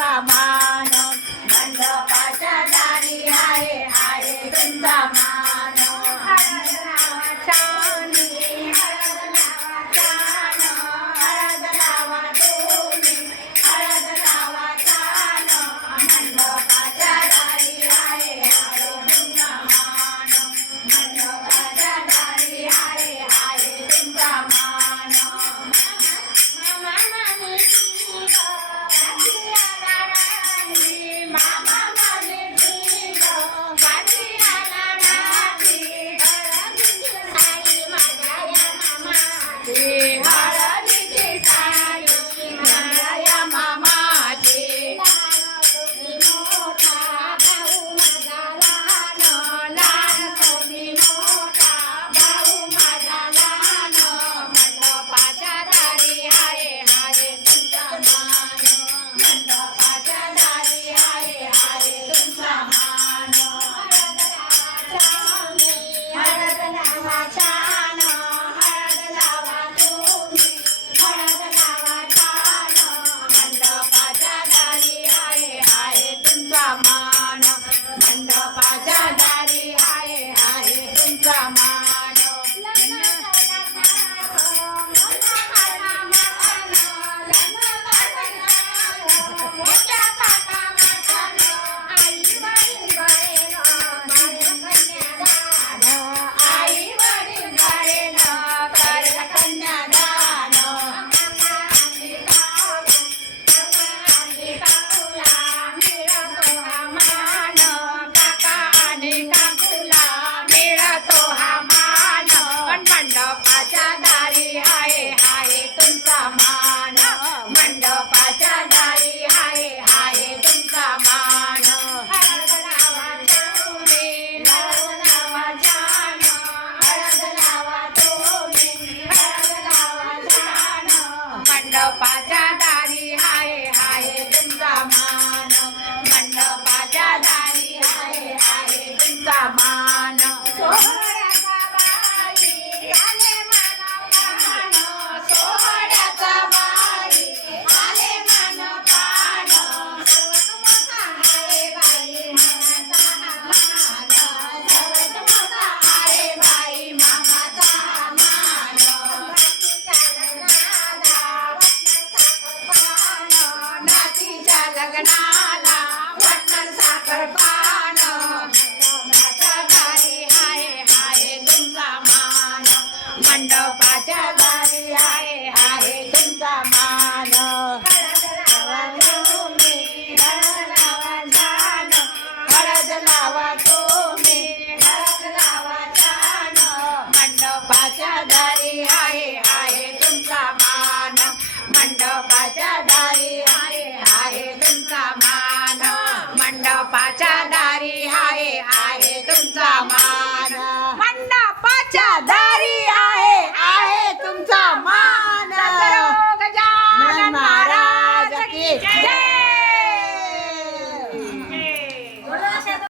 तुमचा मान मंडपाच्या दारी आहे आहे तुमचा मान हळद लावा छानी हळद लावा छान हळद लावा तुम्ही हळद लावा छान मंडपाच्या दारी आहे आहे तुमचा मान मंडपाच्या दारी आहे आहे तुमचा मान मामा मामी मामा मामी हळदीची साडी माझ्या मामाची मोठा भाऊ माझा लहान लहान सोनी मोठा भाऊ माझा लहान मंडपाच्या दारी आहे आहे तुमचा मान मंडपाच्या दारी आहे आहे तुमचा मान हळद लावा छान हळद लावा तुम्ही हळद लावा छान मंडपाच्या दारी आहे आहे तुमचा मान मंडपाच्या दारी आहे आहे तुमचा मान मोठ्या काका मातानं आई वडील गळेन आई वडील गळेन कर कन्यादान काकुला मिळतो हा मान काका आणि काकुला मिळतो हा मान पण मंडपाच्या दारी आहे आहे तुमचा मान मंडपाच्या दारी आहे आहे तुमचा मान हळद लावा तुम्ही हळद लावा छान हळद लावा तुम्ही हळद लावा छान मंडपाच्या दारी आहे आहे तुमचा मान मंडपाच्या दारी आहे आहे तुमचा मान सोहळ्याचा बाई आले मानपान सोहळ्याचा बाई आले मानपान सर्वात मोठा आहे बाई मामाचा मान सर्वात मोठा आहे बाई मामाचा मान नातीच्या लग्नाला वटण साखर पान